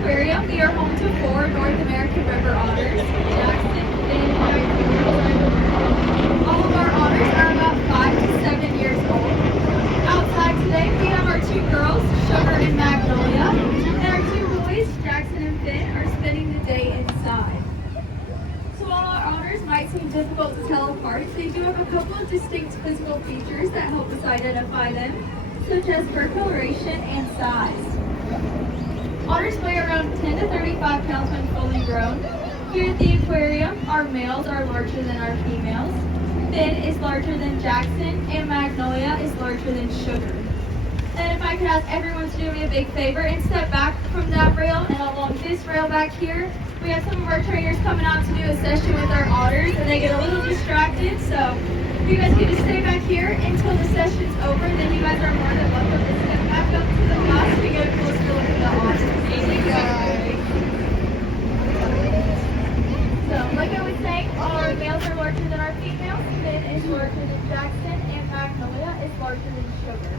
Aquarium, we are home to 4 North American river otters, Jackson, Finn, and all of our otters are about 5 to 7 years old. Outside today, we have our 2 girls, Sugar and Magnolia, and our 2 boys, Jackson and Finn, are spending the day inside. So while our otters might seem difficult to tell apart, they do have a couple of distinct physical features that help us identify them, such as fur coloration and size. Otters weigh around 10 to 35 pounds when fully grown. Here at the aquarium, our males are larger than our females. Finn is larger than Jackson, and Magnolia is larger than Sugar. And if I could ask everyone to do me a big favor and step back from that rail and along this rail back here, we have some of our trainers coming out to do a session with our otters, and they get a little distracted, so if you guys could just stay back here until the session's over, then you guys are more than welcome to step back up to the class to get a closer look at the otters. Thank you guys. So, like I was saying, our males are larger than our females. Finn is larger than Jackson, and Magnolia is larger than Sugar.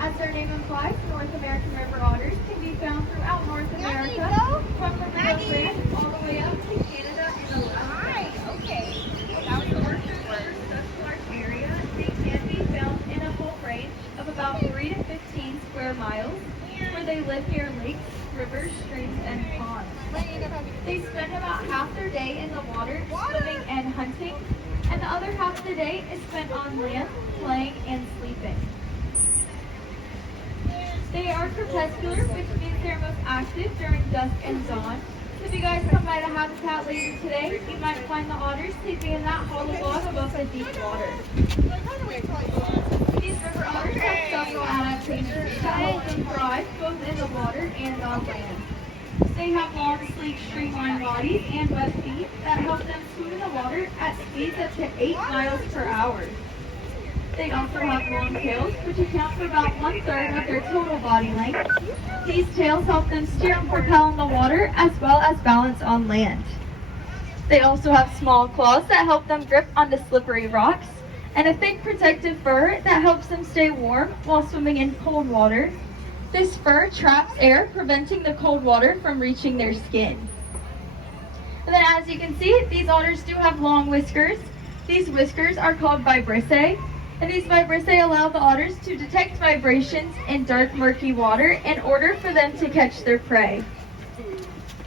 As their name implies, North American river otters can be found throughout North America, from the Gulfport all the way up to Canada and the Alaska. Okay. Now, the orchards are such a large area, they can be found in a whole range of about 3 to 15 square miles, where they live near lakes, rivers, streams, and ponds. They spend about half their day in the water, swimming and hunting, and the other half of the day is spent on land, playing and sleeping. They are crepuscular, which means they're most active during dusk and dawn. So if you guys come by the habitat later today, you might find the otters sleeping in that hollow log above the deep water. These river otters have several adaptations that help them thrive both in the water and on land. They have long, sleek, streamlined bodies and web feet that help them swim in the water at speeds up to 8 miles per hour. They also have long tails, which account for about 1/3 of their total body length. These tails help them steer and propel in the water as well as balance on land. They also have small claws that help them grip onto slippery rocks, and a thick protective fur that helps them stay warm while swimming in cold water. This fur traps air, preventing the cold water from reaching their skin. And then as you can see, these otters do have long whiskers. These whiskers are called vibrissae. And these vibrissae allow the otters to detect vibrations in dark, murky water in order for them to catch their prey.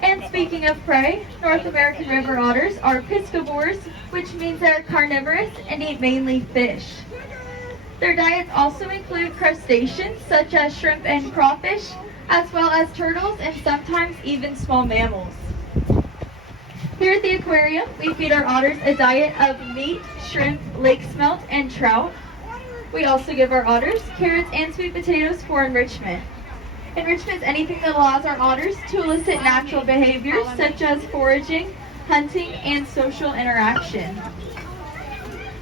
And speaking of prey, North American river otters are piscivores, which means they're carnivorous and eat mainly fish. Their diets also include crustaceans such as shrimp and crawfish, as well as turtles and sometimes even small mammals. Here at the aquarium, we feed our otters a diet of meat, shrimp, lake smelt, and trout. We also give our otters carrots and sweet potatoes for enrichment. Enrichment is anything that allows our otters to elicit natural behaviors such as foraging, hunting, and social interaction.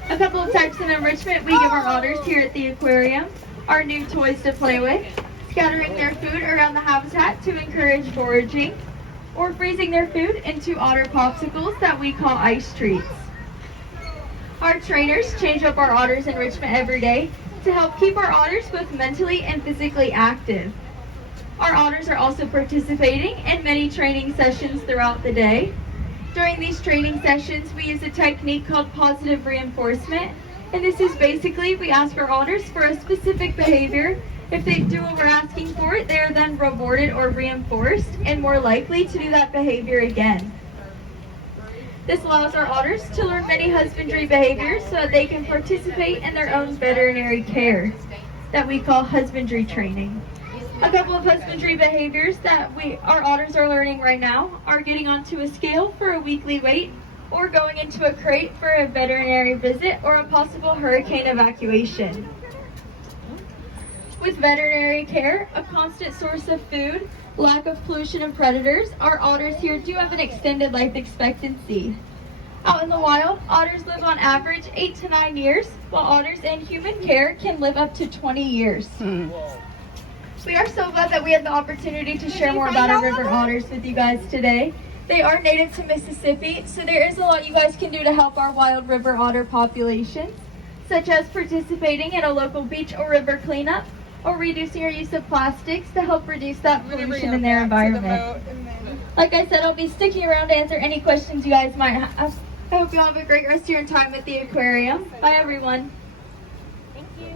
A couple of types of enrichment we give our otters here at the aquarium are new toys to play with, scattering their food around the habitat to encourage foraging, or freezing their food into otter popsicles that we call ice treats. Our trainers change up our otters' enrichment every day to help keep our otters both mentally and physically active. Our otters are also participating in many training sessions throughout the day. During these training sessions, we use a technique called positive reinforcement, and this is basically we ask our otters for a specific behavior. If they do what we're asking for, they are then rewarded or reinforced and more likely to do that behavior again. This allows our otters to learn many husbandry behaviors so that they can participate in their own veterinary care that we call husbandry training. A couple of husbandry behaviors that our otters are learning right now are getting onto a scale for a weekly weight or going into a crate for a veterinary visit or a possible hurricane evacuation. With veterinary care, a constant source of food, lack of pollution and predators, our otters here do have an extended life expectancy. Out in the wild, otters live on average 8 to 9 years, while otters in human care can live up to 20 years. We are so glad that we had the opportunity to share more about our river otters with you guys today. They are native to Mississippi, so there is a lot you guys can do to help our wild river otter population, such as participating in a local beach or river cleanup, or reducing our use of plastics to help reduce that pollution in their environment. Like I said, I'll be sticking around to answer any questions you guys might have. I hope you all have a great rest of your time at the aquarium. Bye, everyone.